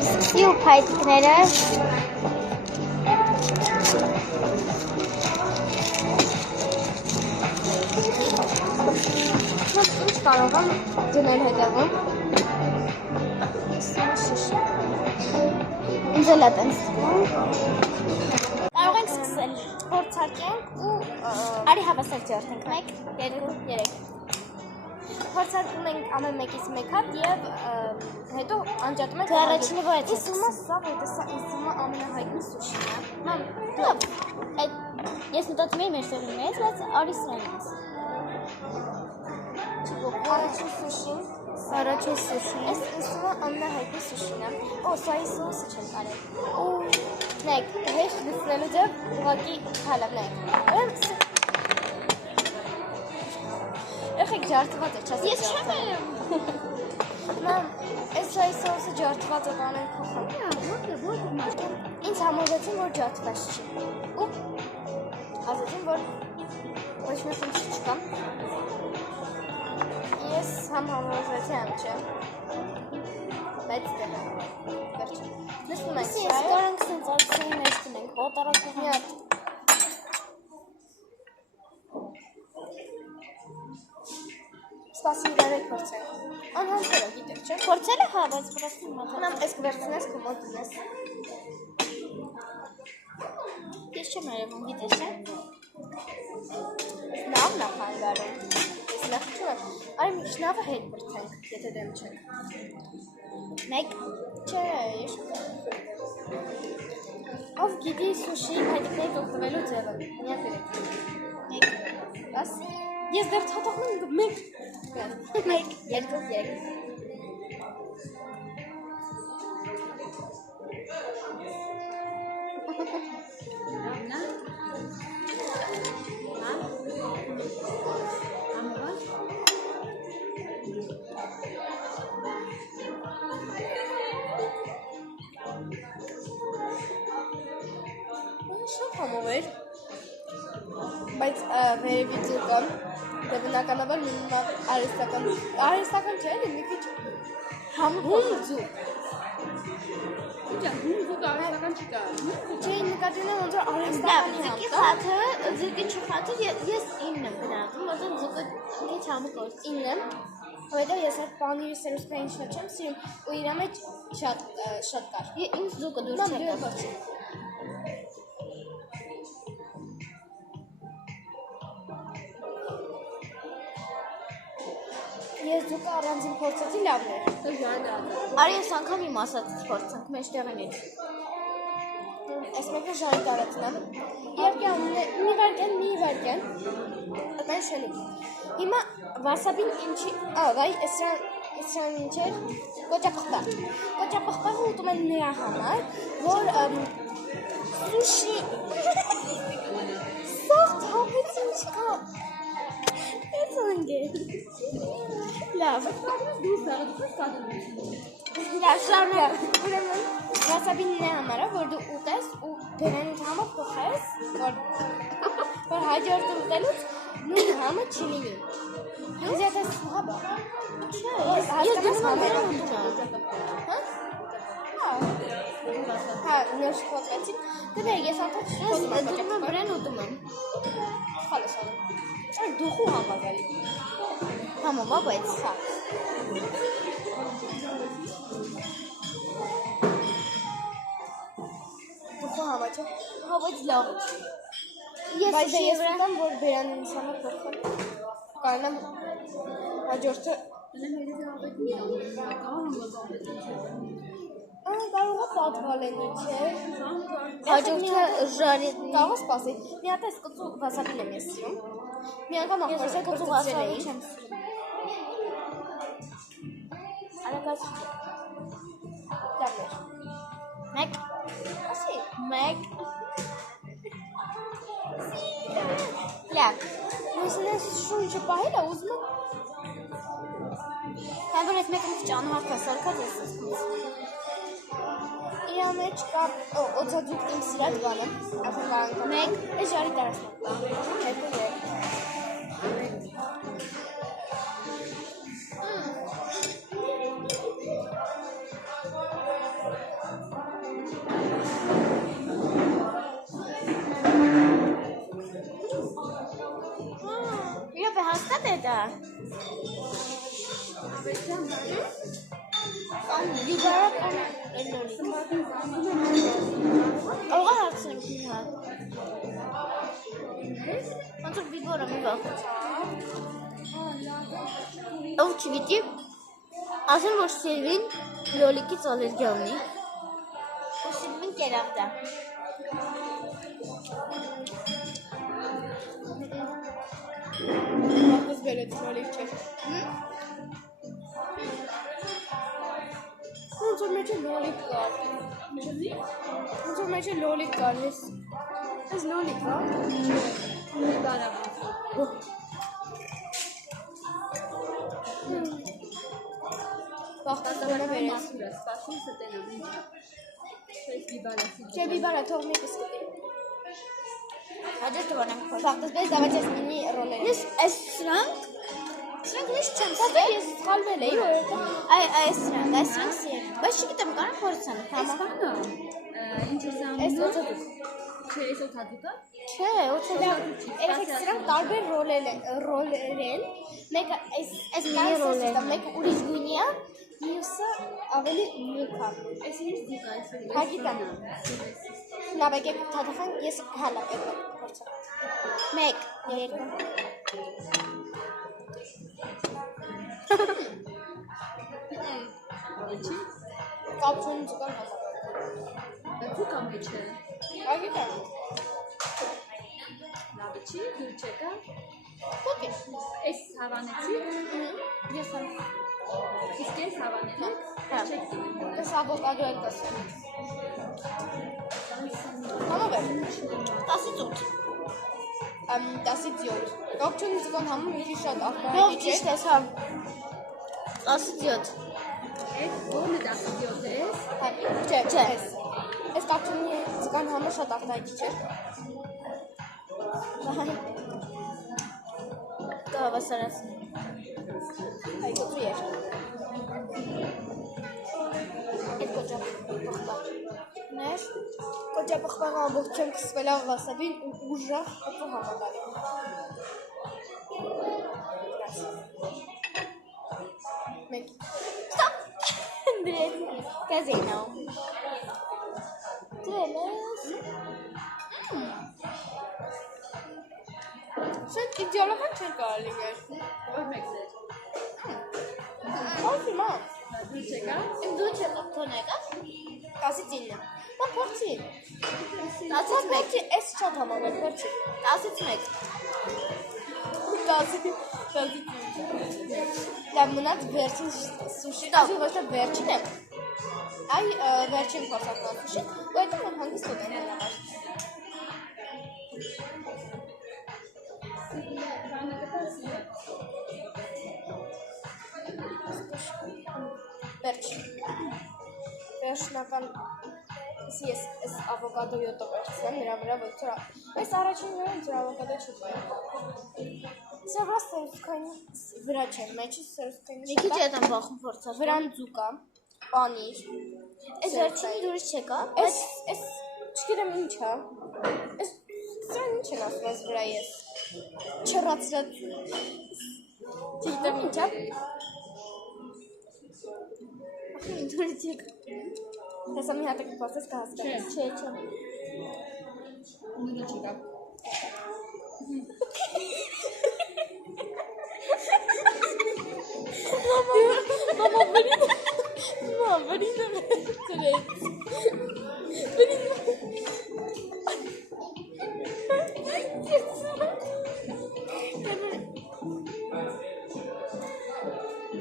Սկսի ու փայտիկները ինչ կարող եմ դնել հետևում ինձ էլ է տենց կարող ենք սկսել փորձարկենք ու արի հավասար ջարդենք 1, 2, 3 Փորձարկում ենք ամեն մեկից մեկ հատ և հետո անջատում ենք առաջինը որ է իսումա սա որ սա իսումա ամենահայտնի սուշին է մամ ես մտածում էի մեր սեղանի մեջ բայց արի սրանից առաջին սուշին այս իսումա ամենահայտնի սուշին է սայի սոսը չեմ կարել նայեք հեշտ լցնելու ձև ուղղակի հալավ նայեք Եղեք ջարդված է, չասեք Ես չեմ եմ Մամ, այս սայի սոսը ջարդված է բանենք փոխան Ինձ համոզեցին, որ ջարդված չի ու ասեցին, որ ոչ մի խնդիր չկա Ես համ համոզեցի, համ չէ Բայց դեմ վերջը Լսնում ենք շայը Ես կարանք սենց արցունի մեջ տնենք, ոտարակ մի հատ Սպասի իրարեք փորձենք Անհանքերը գիտեք չէ Փորձել է հա, բայց պրաստին մատա Նամ ես կվերցնես կմոտ դնես Ես չեմ արևում գիտես չէ Նավն ախանգարում Ես նախ չում եմ Արի մի շնավը հետ բրթենք Եթե դեմ չենք Մեկ Չէ ես Ով գիտի սուշի հայտիկներից օգտվելու ձևը Նյա դրեք Մեկ Աս Ես դեռ թատողում եմ մեկ Մեկ, երկու, երկ Շատ համով էր Բայց վերևի ձուկը Դե բնականաբար մինումա արհեստական չէ, մի քիչ համում ձուկ Իջան, հում ձուկ արհեստական չի կա Չէ, նկատին եմ ոնց որ արհեստականի Ձուկի չխաթը ես 9 եմ գնահատում, որտեղ ձուկը քիչ համը կորց 9 եմ Որտեղ ես այդ պանիրի սերուսկային շատ չեմ սիրում ու իրա մեջ շատ կար Ինձ ձուկը դուր չեմ Ես ձուկը առանձին փորձեցի լավն էր Արի ես անգամ իմ ասածից փորձենք մեջտեղինից Այս մեկը ժանի տարածն եմ Իհարկե մի վարկյան Ատայն շելիք Հիմա վասաբին ինչի վայ, սրան ինչ էր Կոճապխպաղը ուտում են նրա համար Որ սուշի Սաղ թապեց ինչ կա Ես անգել Լավ Լավ շարնակ Ուրեմն վասաբին նրա համարա որ դու ուտես ու բերենիդ համը փոխես որ հաջորդը ուտելուց նույն համը չի լինի Ինձ եթե սուհաբա Չէ, ես դնում համերան ուտում Հա, նոր շփոթվեցին Դե ես անդադ շփոթում եմ Դնում եմ բրեն ուտում եմ Խալ ես անում Դուխու համագալի Համոմա, բայց հա Դուխու համա չէ Հա, բայց լավ Բայց ես ուտեմ, որ բերան ինձ համար փոխել Կարնեմ հաջորդը Կարող է պատվալենի չէ Հաջորդը ժարի Կարող սպասի Մի հատ ես կծու վասաբին եմ ես սիրում Մի անգամ ախորս է կծծրել էի Արագած Դավներ Մեկ Ասի Մեկ Լավ Նույսն ես շունչը պահել է ուզում Հան որ ես մեկը ճանհարդ է սարքած ես ասում Իրա մեջ կա օծածուկ իմ սիրած բանը Մեկ Ես ժարի տարասնակ Հետո երկ Դա։ Յուբարա կոնորի։ Ողա հարցնեմ մի հատ։ Ոնց որ բիբորը մի վախ։ Ով չգիտի, ասեմ որ Սերվին լոլիկից ալերգիա ունի։ Ու Սերվին կերավ դա։ Մատս բերեց լոլիկ չէ։ Ոնց որ մեջը լոլիկ կար։ Ոնց որ մեջը լոլիկ կար, ես լոլիկ հա։ Բախտասարը բերեց։ Չէ, բիբարա թող մի կսկտի։ Հաջորդ բանանք փոս։ Բախտաս բերեց, դավաց ես մինի ռոլեր։ Ես այս սրանք միշտ չեմ Սա ես սխալվել էի, որովհետև այս սրանք սիրեմ։ Բայց չգիտեմ կարան փորձեմ։ Ինչ ես անում։ Այս օծածուկ։ Չէ, այս օծածուկը։ Չէ, օծածուկ։ Երեք սրանք տարբեր ռոլեր են։ Մեկը այս մինի ռոլերն են։ մեկը ուրիշ գույնի է, մյուսը ավելի մուգ է։ Այս ինչ դիք է, այս։ Հա գիտեմ։ Նա բեկեք թաթախան ես հալա պետք փորձեմ։ 1 Ինչի։ Կապչուն ձգան համար։ Դու կամ չէ։ Հա գիտեմ։ Լավ չի, դու չեկա։ Ոք է։ Այս հավանեցի։ Ես եմ։ Իսկ ես հավանել։ Չեք։ Ես ավոկադո եմ կասեմ։ Համով է։ 18 17։ Կապչուն ձգան համար մի քիչ շատ Ո՞վ ախտահայտի չէ։ ճիշտ ես հա 17 Այս ո՞րն է 17 ես։ Չէ։ Այս կապչունի ձգան համար շատ ախտահայտի չէ։ Դա հավասարած Այ գոծու էր։ Այդ կոճա բխբա։ Ներ, կոճա բխբաղը ամբողջությամբ կսվել է վասաբին ու ուժեղ կծու համակալի։ Մեկ։ Stop Блин Կազինո Դելես։ Շատ իդեալական չեն կարելի գեր։ Ո՞ր մեկն է։ Ո՞ր հիմա։ Դու չեկա։ Դու չեկա քոնեկա 19-ը։ Մա փորձի։ 11 Էս շատ համավել փորձի։ 11 Դա մնաց վերջին սուշի, ասի ոչ թե վերջին է։ Այ վերջին փորձական սուշի, որտեղ եմ հանգիստ ունեն համար։ Վերջնական ես այս ավոկադո յոտը վերցնեմ, նրա վրա ոչ թրա։ Այս առաջին վրա ինձ ավոկադո չի պայել։ Սա վրա սերուսկայնի վրա չէ, մեջի սերուսկայնի Մի քիչ եմ բախում փորձած վրան ձուկա, պանիր։ Այս վերջին դուրս չեկա Այս չգիտեմ ինչ է։ Այս սրան ինչ են ասում այս վրա ես։ Չռացրած։ Չգիտեմ ինչ է։ Ախի դուրս չեկա Հեսա մի հատը կպասես կհասկանաս։ Չէ Դու չեկա։ Մամա բրին է վերցրեց։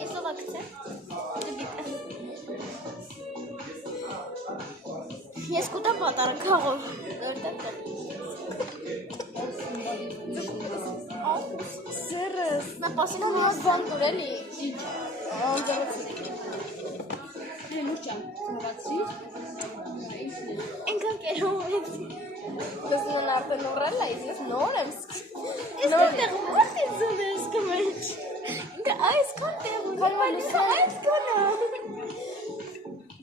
Ես ովակցե Ես կուտամ պատարը կաղով Սերս։ Նա պասինա Նա բան դուրելի։ Անձանոցի։ Մուշան, հավացրի։ Ենքան կերում ես Լսնեն արդեն նորել է, ես նոր եմ սկսում։ Ես կտեղ ո՞րտ ես զոն ես կմեջ Դա այս կան տեղ ունի Այս կոնա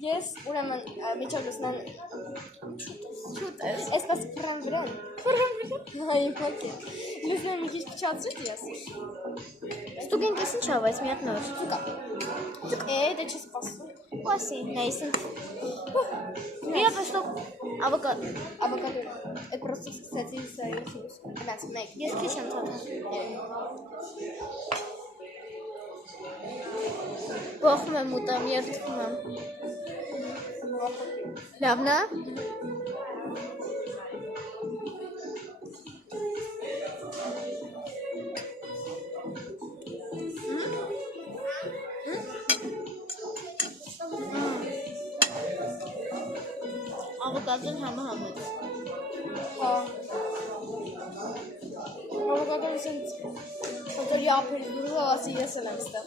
Ես ուրեմն միջով լուսնան Չուտ ես Էսպես վրան Հայ մոտ է Լուսնան մի քիչ քչացրեց ես Ստուգենք ես ինչ ավ, այս մի հատ նոր։ Զուկա։ Դե չի սպասում։ Ոսի, նայսին։ Մի հատ ստուգ ավոկադո։ Ավոկադո։ Այդ պրոստը սկսեցի սայրս։ Գնաց մեկ։ Ես քիչ եմ թաթա։ Բոխում եմ ուտամ, երդվում եմ։ Լավն է։ Ավոկադոն համահամեց։ Հա։ Ավոկադոն սենց հոտելի ապերի դուրը ասի ես էլ եմ ստեղ։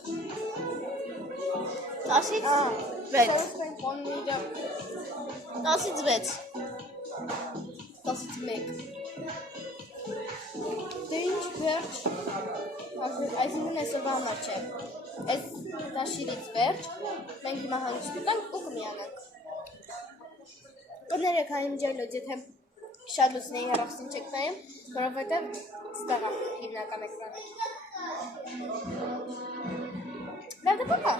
10-ից 6։ 10-ից 6։ 10-ից 1։ Դե ինչ վերջ։ Այսինքն այսօրվա համար չէ։ Այս դաշիրից վերջ մենք հիմա հանգիստ ուտանք ու կմիանանք։ Կներեք հայմջայլոց, եթե շատ լուսնեի հեռախոսին չեք նայում, որովհետև ստեղ է հիմնական էկրանը։ Լավ դե պապա։